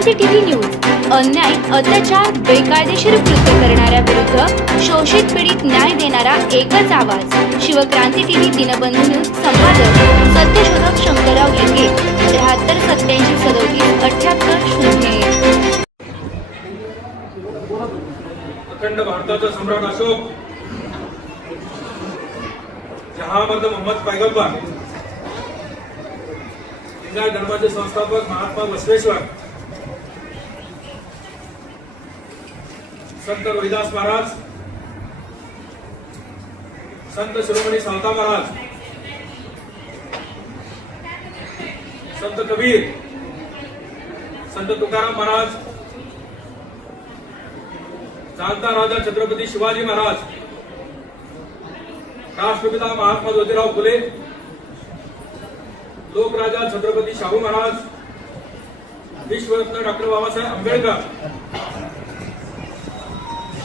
Shivkranti TV news अन्याय, अत्याचार, बेकायदेशीर कृत्य करणाऱ्या विरुद्ध शोषित पीडित न्याय देणारा एकच आवाज. Shivkranti TV Dinbandhu news. संपादक सत्यशोधक शंकरराव लिंगे. 73 87 37 78 0. अखंड भारताचा सम्राट अशोक, जहामर्द मोहम्मद पैगंबर, लिंगायत धर्माचे संस्थापक महात्मा बसवेश्वर, संत रोहिदास महाराज, संत शिरोमणी सावता महाराज, संत कबीर, संत तुकाराम महाराज, जाणता राजा छत्रपती शिवाजी महाराज, राष्ट्रपिता महात्मा ज्योतिराव फुले, लोकराजा छत्रपती शाहू महाराज, विश्वरत्न डॉक्टर बाबासाहेब आंबेडकर,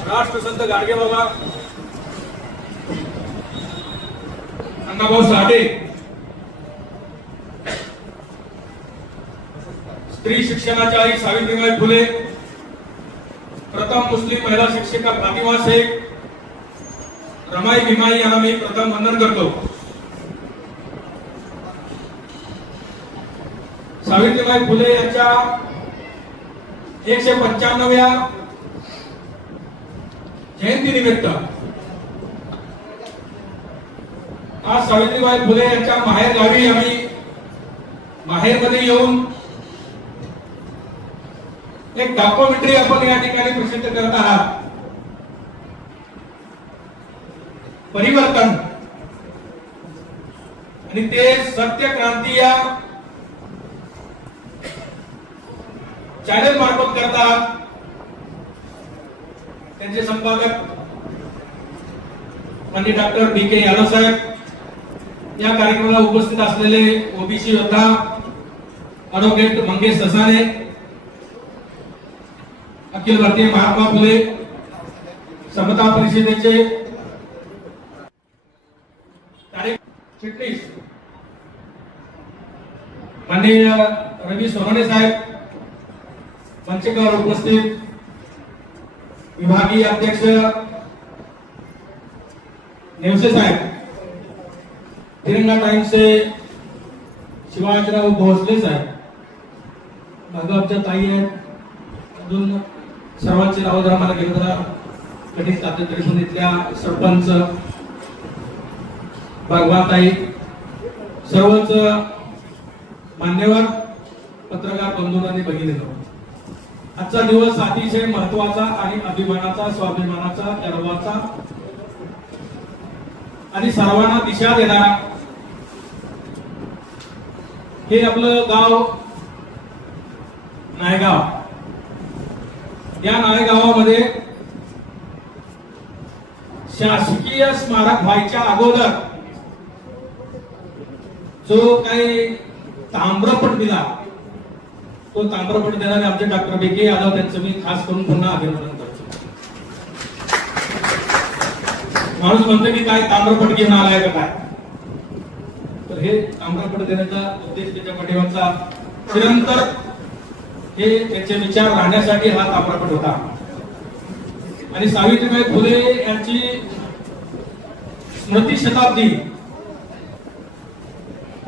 राष्ट्रसंत गाडगे बाबा, अण्णाभाऊ साठे, स्त्री शिक्षणाची आई सावित्रीबाई फुले, प्रथम मुस्लिम महिला शिक्षिका फातिमा शेख, रमाई भीमाई यांना मी प्रथम वंदन करतो. सावित्रीबाई फुले यांच्या 195व्या जयंतीनिमित्त आज सावित्रीबाई फुले यांच्या माहेर गावी आम्ही माहेरमध्ये येऊन एक डॉक्युमेंटरी आपण या ठिकाणी प्रसिद्ध करत आहात. परिवर्तन आणि ते सत्य क्रांती या चॅनल मार्फत करतात. त्यांचे संपादक माननीय डॉक्टर B.K. यादव साहेब, या कार्यक्रमाला उपस्थित असलेले ओबीसी योद्धा ॲडव्होकेट मंगेश ससाने, अखिल भारतीय महात्मा फुले समता परिषदेचे चिटणीस माननीय रवी सोनवणे साहेब, मंचकावर उपस्थित विभागीय अध्यक्ष नेवसे साहेब, तिरंगा टाइम्स से शिवाजीराव भोसले साहेब, भागवतच्या ताई आहेत, अजून सर्वांचे नाव जर आम्हाला घेऊन कठीण जाते तरी पण इथल्या सरपंच भगवाताई, सर्वच मान्यवर पत्रकार बंधू आणि भगिनींनो, आजचा दिवस अतिशय महत्वाचा आणि अभिमानाचा, स्वाभिमानाचा, गर्वाचा आणि सर्वांना दिशा देणारा. हे आपलं गाव नायगाव. या नायगावामध्ये शासकीय स्मारक व्हायच्या अगोदर जो काही ताम्रपट दिला, तो ताम्रपट देणारे आमचे डॉक्टर B.K. यादव, त्यांचं मी खास करून पुन्हा अभिनंदन करतो. माणूस म्हणतो की काय ताम्रपट घेऊन आलाय का काय, तर हे ताम्रपट देण्याचा उद्देश त्याच्या पाठीमागचा निरंतर हे त्याचे विचार राहण्यासाठी हा ताम्रपट होता. आणि सावित्रीबाई फुले यांची स्मृती शताब्दी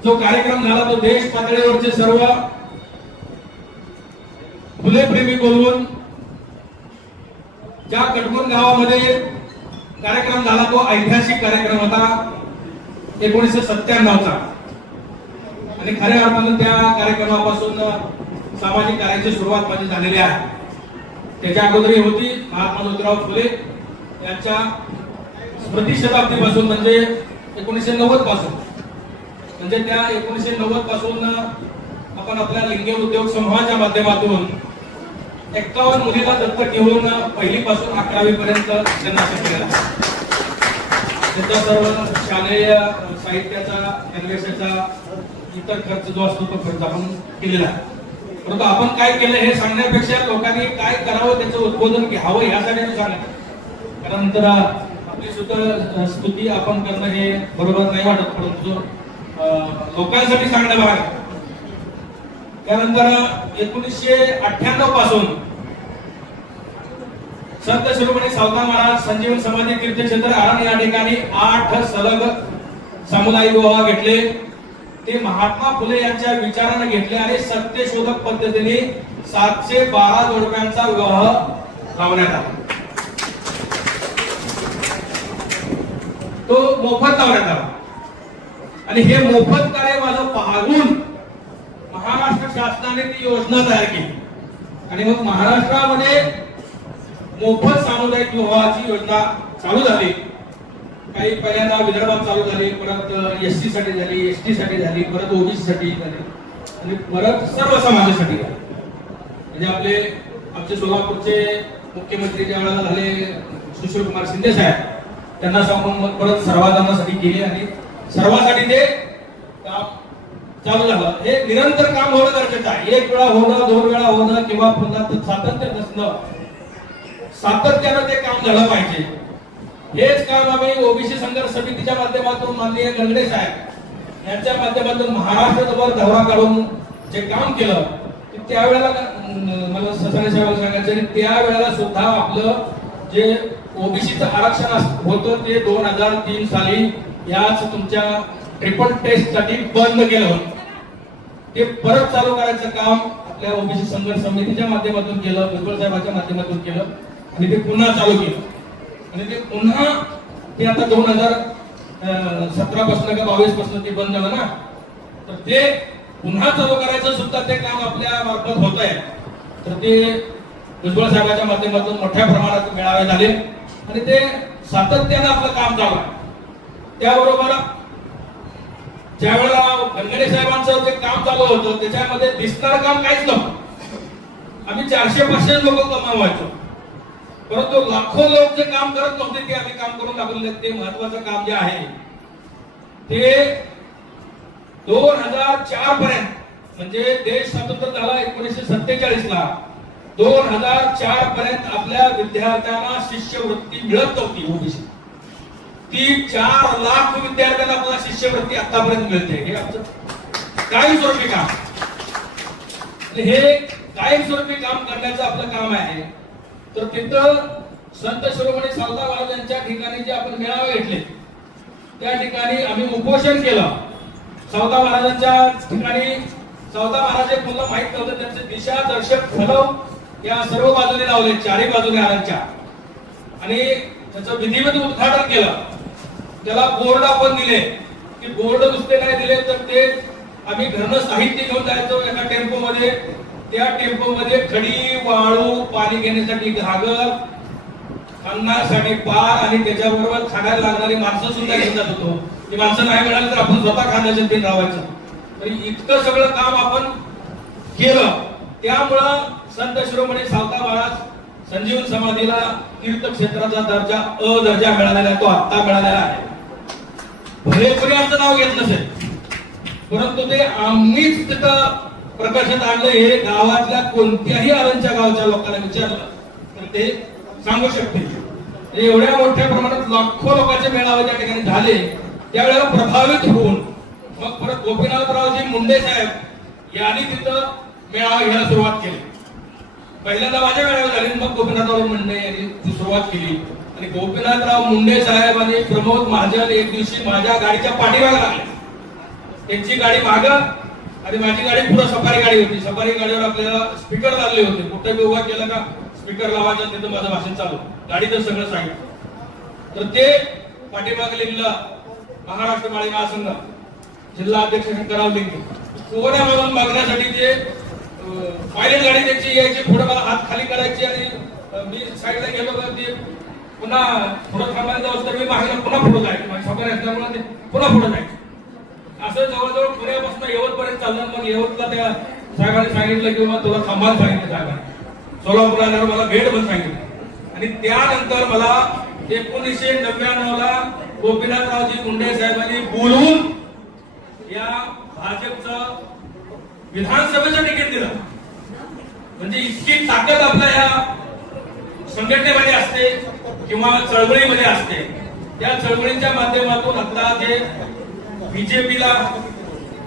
जो कार्यक्रम झाला, तो देश पातळीवरचे सर्व फुले प्रेमी बोलवून ज्या कटकून गावामध्ये कार्यक्रम झाला, तो ऐतिहासिक कार्यक्रम होता 1997 चा. आणि खऱ्या अर्थानं त्या कार्यक्रमापासून सामाजिक कार्याची सुरुवात माझी झालेली आहे. त्याच्या अगोदरही होती. महात्मा ज्योतिराव फुले यांच्या स्मृती शताब्दीपासून म्हणजे 1990 पासून, म्हणजे त्या 1990 पासून आपण आपल्या लिंगे उद्योग समूहाच्या माध्यमातून 51 मुलीला दत्तक घेऊन 1ली पासून 11वी पर्यंत त्यांना शिकवलेला. त्याचा सर्व शालेय साहित्याचा, गणवेशाचा, इतर खर्च जो असतो तो खर्च आपण केलेला आहे. परंतु आपण काय केलं हे सांगण्यापेक्षा लोकांनी काय करावं त्याचं उद्बोधन घ्यावं यासाठी सांगण्यात. कारण नंतर आपली सुद्धा स्तुती आपण करणं हे बरोबर नाही वाटत, परंतु लोकांसाठी सांगणं भाग. त्यानंतर 1998 पासून संत शिरोमणी सावता महाराज संजीवन समाधी तीर्थक्षेत्र आरण या ठिकाणी 8 सलग सामुदायिक विवाह घेतले. ते महात्मा फुले यांच्या विचाराने घेतले आणि सत्यशोधक पद्धतीने 712 जोडप्यांचा विवाह लावण्यात आला. तो मोफत लावण्यात आला आणि हे मोफत कार्य माझं पाहून महाराष्ट्र शासनाने ती योजना तयार केली आणि मग महाराष्ट्रामध्ये मोफत सामुदायिक विवाहाची योजना चालू झाली. काही पहिल्यांदा विदर्भात चालू झाली, परत एसटी साठी झाली, एसटी साठी झाली, परत ओबीसी साठी झाली आणि परत सर्व समाजासाठी झाली. म्हणजे आमचे सोलापूरचे मुख्यमंत्री ज्या वेळेला झाले सुशील कुमार शिंदे साहेब, त्यांना सांगून मग परत सर्वांसाठी केले आणि सर्वांसाठी ते काम चालू झालं. हे निरंतर काम होणं गरजेचं आहे. एक वेळा होणं, 2 वेळा होणं किंवा पुन्हा सातत्य नसणं, सातत्यानं ते काम झालं पाहिजे. हेच काम आम्ही ओबीसी संघर्ष समितीच्या माध्यमातून माननीय गंगडे साहेब यांच्या माध्यमातून महाराष्ट्रभर दौरा काढून जे काम केलं त्यावेळेला मला ससाणे साहेबांना सांगायचं, त्यावेळेला सुद्धा आपलं जे ओबीसीचं आरक्षण होतं ते 2003 साली याच तुमच्या ट्रिपल टेस्ट साठी बंद केलं होतं. ते परत चालू करायचं काम आपल्या ओबीसी संघर्ष समितीच्या माध्यमातून केलं, भुजबळ साहेबांच्या माध्यमातून केलं आणि ते पुन्हा चालू केलं आणि ते पुन्हा ते आता 2017 पासून का 22 पासून ते बंद झालं ना, तर ते पुन्हा चालू करायचं सुद्धा ते काम आपल्या मार्फत होत आहे. तर ते भुजबळ साहेबांच्या माध्यमातून मोठ्या प्रमाणात मेळावे झाले आणि ते सातत्यानं आपलं काम चालू आहे. त्याबरोबर ज्या वेळेला गंगडे साहेबांचं जे काम चालू होतं त्याच्यामध्ये दिसणारं काम काहीच नव्हतं. आम्ही 400-500 लोक कमावायचो, परंतु लाखो लोक जे काम करत नव्हते ते आम्ही काम करून दाखवले. ते महत्वाचं काम जे आहे ते 2004 पर्यंत, म्हणजे देश स्वतंत्र झाला 1947 ला, 2004 पर्यंत आपल्या विद्यार्थ्यांना शिष्यवृत्ती मिळत नव्हती ओबीसी. ती 4 लाख विद्यार्थ्यांना आपल्याला शिष्यवृत्ती आतापर्यंत मिळते. हे आमचं कायमस्वरूपी काम, हे कायमस्वरूपी काम करण्याचं आपलं काम आहे. तर तिथं संत शिरोमणी सावता महाराज यांच्या ठिकाणी जे आपण मेळावे घेतले त्या ठिकाणी आम्ही उपोषण केलं. सावता महाराजांच्या ठिकाणी सावता महाराज एक मला माहित नव्हतं, त्यांचे दिशादर्शक फलक या सर्व बाजूने लावले, 4ही बाजूने आरांच्या, आणि त्याचं विधिवत उद्घाटन केलं. त्याला बोर्ड आपण दिले की बोर्ड नुसते नाही दिले तर ते आम्ही घरनं साहित्य घेऊन जायचो एका टेम्पो मध्ये. त्या टेम्पो मध्ये खडी, वाळू, पाणी घेण्यासाठी घागर, अन्नासाठी पार आणि त्याच्याबरोबर खाण्याला लागणारी माणसं सुद्धा घेऊन जात होतो. ती माणसं नाही मिळाली तर आपण स्वतः खाण्याचे दिन राहायचं. तरी इतकं सगळं काम आपण केलं. त्यामुळं संत शिरोमणी सावता महाराज संजीवन समाधीला तीर्थक्षेत्राचा दर्जा अ दर्जा मिळालेला आहे. तो आत्ता मिळालेला आहे. भले कोणी आमचं नाव घेत नसेल, परंतु ते आम्हीच तिथं प्रकाशात आणलं. हे गावातल्या कोणत्याही आरणच्या गावच्या लोकांना विचारलं तर ते सांगू शकते. एवढ्या मोठ्या प्रमाणात लाखो लोकांचे मेळावे त्या ठिकाणी झाले. त्यावेळेला प्रभावित होऊन मग परत गोपीनाथरावजी मुंडे साहेब यांनी तिथं मेळावा घ्यायला सुरुवात केली. पहिल्यांदा माझ्या मेळावे झाले, मग गोपीनाथराव मुंडे यांनी ती सुरुवात केली आणि गोपीनाथराव मुंडे साहेब आणि प्रमोद महाजन एक दिवशी माझ्या गाडीच्या पाठीमागे लागले. त्यांची गाडी मागं आणि माझी गाडी पुढे सफारी गाडी होती. सफारी गाडीवर आपल्याला स्पीकर लागले होते. कुठे बी उभा केला का स्पीकर लावायचा, तिथं माझं भाषण चालू, गाडीतच सगळं सांगितलं. तर ते पाठीमागे लिहिलं महाराष्ट्र माळी महासंघ जिल्हा अध्यक्ष शंकरराव लिंगे कोण्यामधून मागण्यासाठी ते पायलट गाडी त्याची यायची, पुढे मला हात खाली करायची आणि मी साईडला गेलो तर ते पुन्हा पुढे थांबायला जाऊ तर मी मागे पुन्हा पुढे जायचं. माझी सफारी असल्यामुळे ते पुन्हा पुढे जायचं. असं जवळजवळ पुण्यापासून यवतपर्यंत चालणार. मग यवतला त्या साहेबांनी सांगितलं की मग तुला थांबायला सांगितलं साहेबांनी. सोलापूरला मला भेट पण सांगितलं आणि त्यानंतर मला 1999 ला गोपीनाथरावजी मुंडे साहेबांनी बोलवून या भाजपचं विधानसभेचं तिकीट दिलं. म्हणजे इतकी ताकद आपल्या या संघटनेमध्ये असते किंवा चळवळीमध्ये असते. त्या चळवळीच्या माध्यमातून आता जे बीजेपीला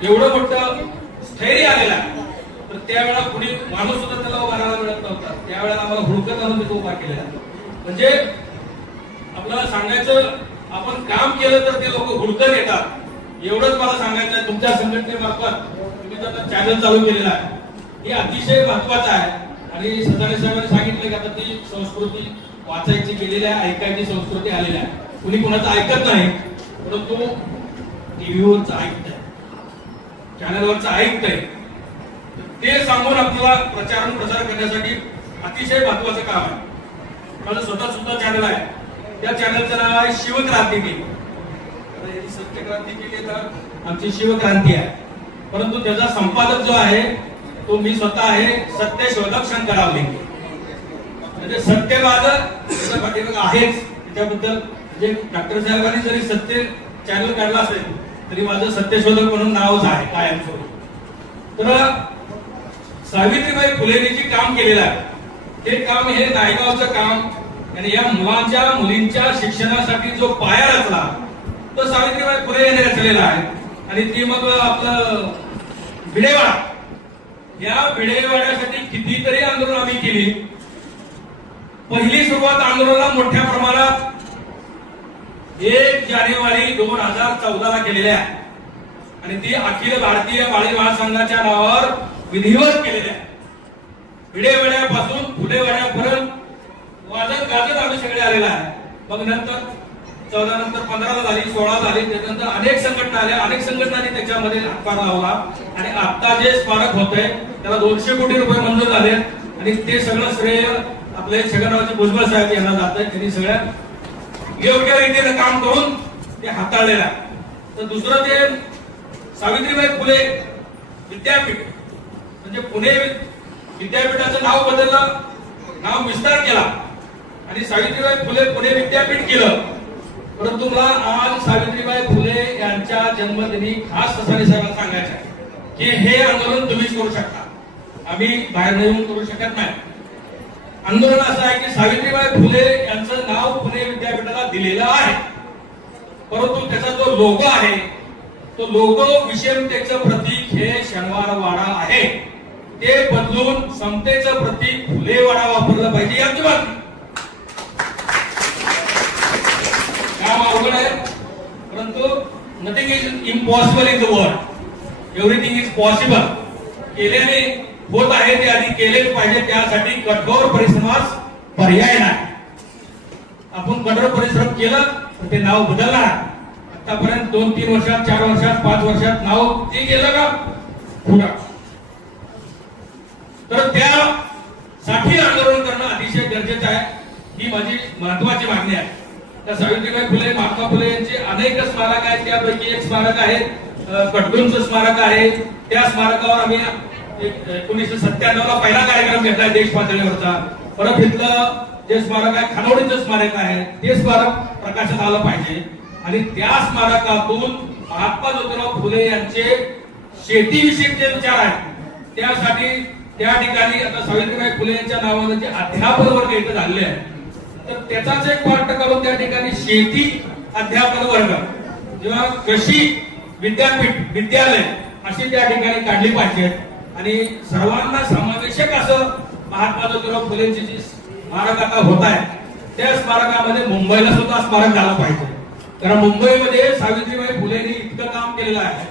एवढं मोठं स्थैर्य आलेलं आहे तर त्यावेळेला कुणी माणूस सुद्धा त्याला उभा राहायला मिळत नव्हता. त्यावेळेला आम्हाला हुडकत आणून तिथे उभा केलेला. म्हणजे आपल्याला सांगायचं, आपण काम केलं तर ते लोक हुडकत येतात, एवढंच मला सांगायचं आहे. तुमच्या संघटनेमार्फत तुम्ही जर चॅनल चालू केलेला आहे, हे अतिशय महत्वाचं आहे. आणि सदाने साहेबांनी सांगितलं की आता ती संस्कृती वाचायची गेलेली आहे, ऐकायची संस्कृती आलेली आहे. कुणी कुणाचं ऐकत नाही, परंतु टीव्हीवरचं ऐकतंय, चॅनलवरचं ऐकतंय. ते सांगून आपल्याला प्रचार करण्यासाठी अतिशय महत्वाचं काम आहे. माझं स्वतः सुद्धा चॅनल आहे. त्या चॅनलचं नाव आहे शिवक्रांती टीव्ही. सत्यक्रांती केली तर आमची शिवक्रांती आहे, परंतु त्याचा संपादक जो आहे तो मी स्वतः आहे, सत्यशोधक शंकरराव लिंगे. म्हणजे सत्यवाद त्याच्या पाठीमागे आहेच. त्याच्याबद्दल म्हणजे डॉक्टर साहेबांनी जरी सत्य चॅनल काढला असेल तरी माझं सत्यशोधक म्हणून नावच आहे कायमस्वरूपी. तर सावित्रीबाई फुलेंनी जे काम केलेलं आहे, ते काम हे नायगावचं काम आणि या मुलींच्या शिक्षणासाठी जो पाया रचला तो सावित्रीबाई फुले यांनी रचलेला आहे. आणि ती मग आपलं भिडेवाडा, या भिडेवाड्यासाठी कितीतरी आंदोलन आम्ही केली. पहिली सुरुवात आंदोलनाला मोठ्या प्रमाणात 1 जानेवारी 2014 केलेली आहे आणि ती अखिल भारतीय माळी महासंघाच्या नावावर विधिवत केलेली आहे. भिडेवाड्यापासून फुलेवाड्यापर्यंत वाजत गाजत आम्ही सगळे आलेला आहे. मग नंतर 14 नंतर 15 झाली, 16 झाली, त्यानंतर अनेक संघटना आल्या, अनेक संघटनांनी त्याच्यामध्ये हातभार लावला आणि आता जे स्मारक होतंय त्याला 200 कोटी रुपये मंजूर झाले आणि ते सगळं श्रेय आपले छगनरावजी भुजबळ साहेब यांना जात. त्यांनी सगळ्या योग्य रीतीने काम करून ते हाताळलेलं आहे. तर दुसरं ते सावित्रीबाई फुले विद्यापीठ, म्हणजे पुणे विद्यापीठाचं नाव बदललं, नाव विस्तार केला आणि सावित्रीबाई फुले पुणे विद्यापीठ केलं. परंतु मला आज सावित्रीबाई फुले यांच्या जन्मदिनी खास ससाने साहेबांना सांगायचं आहे की हे आंदोलन तुम्हीच करू शकता, आम्ही बाहेर येऊन करू शकत नाही. आंदोलन असं आहे की सावित्रीबाई फुले यांचं नाव पुणे विद्यापीठाला दिलेलं आहे, परंतु त्याचा जो लोगो आहे तो लोगो विषमतेचं प्रतीक हे शनिवारवाडा आहे, ते बदलून समतेचं प्रतीक फुलेवाडा वापरलं पाहिजे याची मागणी. काम अवघड आहे, परंतु nothing is impossible in the world, everything is possible. केल्याने होत आहे ते आधी केलेच पाहिजे, त्यासाठी कठोर परिश्रमास पर्याय नाही. आपण कठोर परिश्रम केला तर ते नाव बदलणार. आतापर्यंत 2-3 वर्षात, 4 वर्षात, 5 वर्षात नाव ते गेलं का पुढे. तर त्यासाठी आंदोलन करणं अतिशय गरजेचं आहे, ही माझी महत्वाची मागणी आहे. त्या सावित्रीबाई फुले, महात्मा फुले यांचे अनेक स्मारक आहेत, त्यापैकी एक स्मारक आहे कटगुंचं स्मारक आहे. त्या स्मारकावर आम्ही 1997 ला पहिला कार्यक्रम घेतला देश पातळीवरचा. परत इथलं जे स्मारक आहे खानोडीचं स्मारक आहे, ते स्मारक प्रकाशित आलं पाहिजे आणि त्या स्मारकातून महात्मा ज्योतिराव फुले यांचे शेतीविषयक जे विचार आहेत त्यासाठी त्या ठिकाणी आता सावित्रीबाई फुले यांच्या नावानं जे अध्यापन वर्ग इथे झालेले आहे, तर त्याचाच एक पार्ट करून त्या ठिकाणी शेती अध्यापन वर्ग किंवा कृषी विद्यापीठ विद्यालय अशी त्या ठिकाणी काढली पाहिजे आणि सर्वांना समावेशक असं महात्मा ज्योतिराव फुलेंची जी स्मारक आता होत आहे त्या स्मारकामध्ये मुंबईला सुद्धा स्मारक झालं पाहिजे. कारण मुंबईमध्ये सावित्रीबाई फुलेंनी इतकं काम केलेलं आहे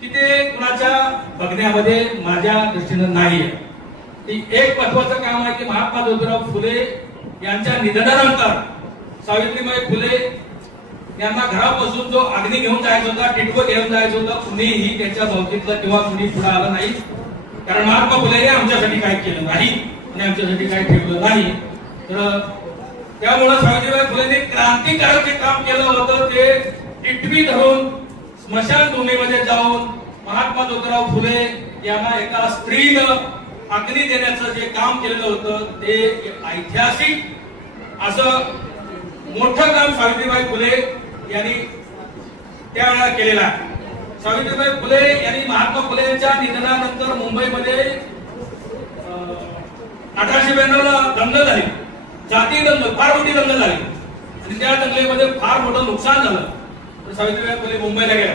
की ते कुणाच्या बघण्यामध्ये माझ्या दृष्टीनं नाहीये. एक महत्वाचं काम आहे की महात्मा ज्योतिराव फुले यांच्या निधनानंतर सावित्रीबाई फुले यांना घरापासून जो अग्नी घेऊन जायचा होता, टिटवं घेऊन जायचं होतं, कुणीही त्याच्या भोवतीतलं किंवा कुणी पुढे आलं नाही. कारण महात्मा फुले आमच्यासाठी काय केलं नाही आणि आमच्यासाठी काय ठेवलं नाही. तर त्यामुळे सावित्रीबाई फुलेंनी क्रांतिकारक जे काम केलं होतं ते टिटवी धरून स्मशानभूमीमध्ये जाऊन महात्मा ज्योतिराव फुले यांना एका स्त्रीनं अग्नी देण्याचं जे काम केलेलं होतं ते ऐतिहासिक असं मोठं काम सावित्रीबाई फुले यांनी त्यावेळेला केलेलं आहे. सावित्रीबाई फुले यांनी महात्मा फुले यांच्या निधनानंतर मुंबईमध्ये 1892 ला दंगल झाली, जातीय दंगल, फार मोठी दंगल झाली आणि त्या दंगलीमध्ये फार मोठं नुकसान झालं. तर सावित्रीबाई फुले मुंबईला गेल्या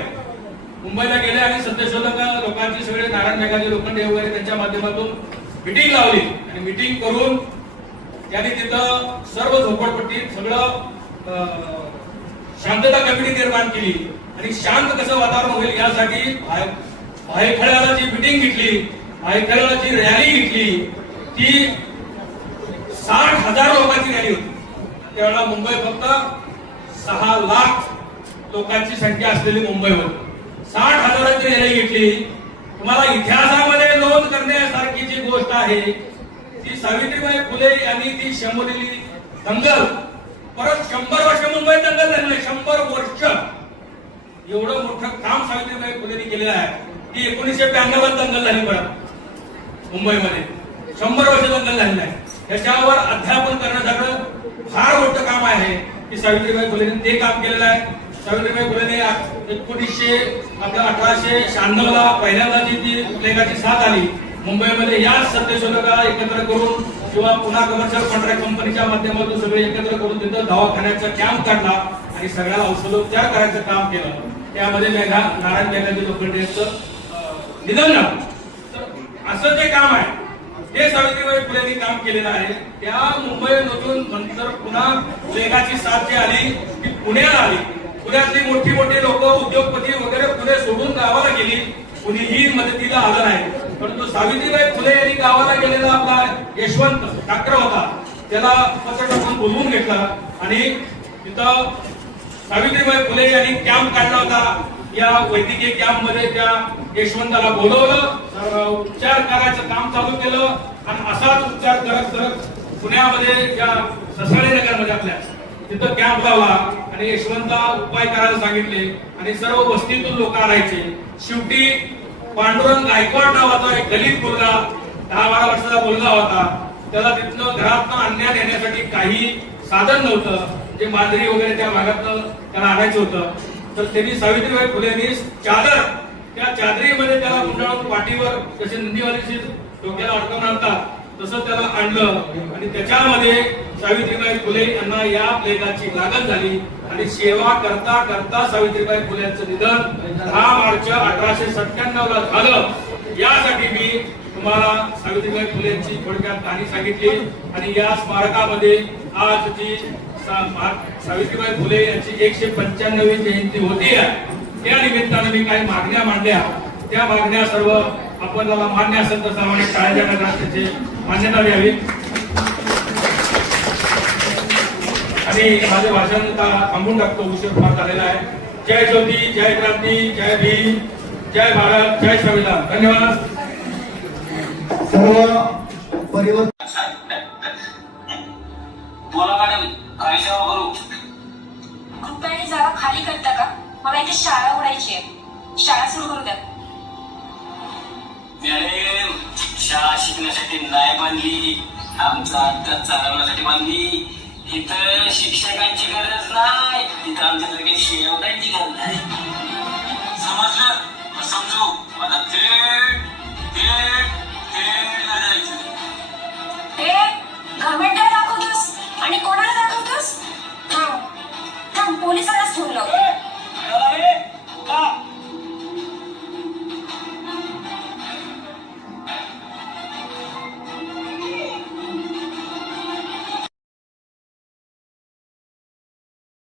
मुंबईला गेले आणि सत्यशोधक लोकांची सगळे नारायण मेघाजी लोखंडे वगैरे त्यांच्या माध्यमातून मिटिंग लावली आणि मिटिंग करून त्यांनी तिथं सर्व झोपडपट्टीत सगळं शांतता कमिटी निर्माण केली आणि शांत कसं वातावरण होईल यासाठी भायखळ्याला जी मिटिंग घेतली, भायखळ्याला जी रॅली घेतली, ती 60,000 लोकांची रॅली होती. त्यावेळेला मुंबई फक्त 6 लाख लोकांची संख्या असलेली मुंबई होती. 60,000ची रॅली घेतली. तुम्हाला इतिहासामध्ये नोंद करण्यासारखी जी गोष्ट आहे ती सावित्रीबाई फुले यांनी ती शमवलेली दंगल परत 100 वर्ष मुंबईत दंगल झाली नाही. 100 वर्ष एवढं मोठं काम सावित्रीबाई फुलेंनी केलेलं आहे. ती 1992 दंगल झाली परत मुंबईमध्ये. 100 वर्ष दंगल झाली नाही. त्याच्यावर अध्यापन करण्यासारखं फार मोठं काम आहे की सावित्रीबाई फुलेंनी ते काम केलेलं आहे. सावित्रीबाई फुलेंनी 1896 ला पहिल्यांदा जी ती प्लेगाची साथ आली मुंबईमध्ये, या सत्यशोधकाला एकत्र करून किंवा पुन्हा कमर्शियल कॉन्ट्रॅक्ट कंपनीच्या माध्यमातून सगळे एकत्र करून तिथं दवाखान्याचा कॅम्प काढला आणि सगळ्याला औषधोपचार करायचं काम केलं. त्यामध्ये नारायण मेघाजी लोखंडे यांचं निधन झालं. तर असं जे काम आहे हे सावित्रीबाई फुलेंनी काम केलेलं आहे. त्या मुंबईमधून नंतर पुन्हा प्लेगाची साथ जी आली ती पुण्याला आली. पुण्यातली मोठी मोठी लोक उद्योगपती वगैरे पुणे सोडून गावाला गेली. कुणीही मदतीला आलं नाही. परंतु सावित्रीबाई फुले यांनी गावाला गेलेला आपला यशवंत ठाकरे होता, त्याला पत्र टाकून बोलवून घेतलं आणि तिथं सावित्रीबाई फुले यांनी कॅम्प काढला होता. या वैद्यकीय कॅम्प मध्ये त्या यशवंताला बोलवलं, उपचार करायचं काम चालू केलं आणि असाच उपचार करत करत पुण्यामध्ये ज्या ससाळे नगरमध्ये आपल्या तिथं कॅम्प लावला आणि यशवंतला उपाय करायला सांगितले आणि सर्व वस्तीतून लोक आणायचे. शेवटी पांडुरंग गायकवाड नावाचा एक दलित मुलगा 10-12 वर्षाचा मुलगा होता. त्याला तिथनं घरातनं आणण्यात येण्यासाठी काही साधन नव्हतं. जे मांजरी वगैरे त्या भागातनं त्याला आणायचं होतं. तर त्यांनी सावित्रीबाई फुलेंनी चादर, त्या चादरीमध्ये त्याला गुंडाळून पाठीवर जसे नंदीवालीची डोक्याला अडकवून आणतात तसं त्याला आणलं आणि त्याच्यामध्ये सावित्रीबाई फुले यांना या प्लेगाची लागण झाली आणि सेवा करता करता सावित्रीबाई फुले यांचं निधन 10 मार्च 1897 ला झालं. यासाठी मी तुम्हाला सावित्रीबाई फुले यांची थोडक्यात कहाणी सांगितली आणि या स्मारकामध्ये आज जी सावित्रीबाई फुले यांची 195वी जयंती होती त्या निमित्तानं मी काही मागण्या मांडल्या. त्या मागण्या सर्व आपल्याला मान्य असेल तर सर्वांनी टाळ्या वाजवून त्याची मान्यता द्यावी आणि माझे भाषण थांबून टाकतो. उशीर फार झालेला आहे. जय ज्योती, जय क्रांती, जय भीम, जय भारत, जय संविधान. धन्यवाद. सर्व परिवर्तन बोला मॅडम, काय सेवा करू? कृपया ही जागा खाली करता का? मला इथे शाळा उडायची आहे. शाळा सुरू करू द्या. मॅडम, शाळा शिकण्यासाठी नाही बांधली, आमचा अभ्यास चालवण्यासाठी बांधली. इथं शिक्षकांची गरज नाही, तिथं आमच्यासारख्या सेवकांची गरज नाही.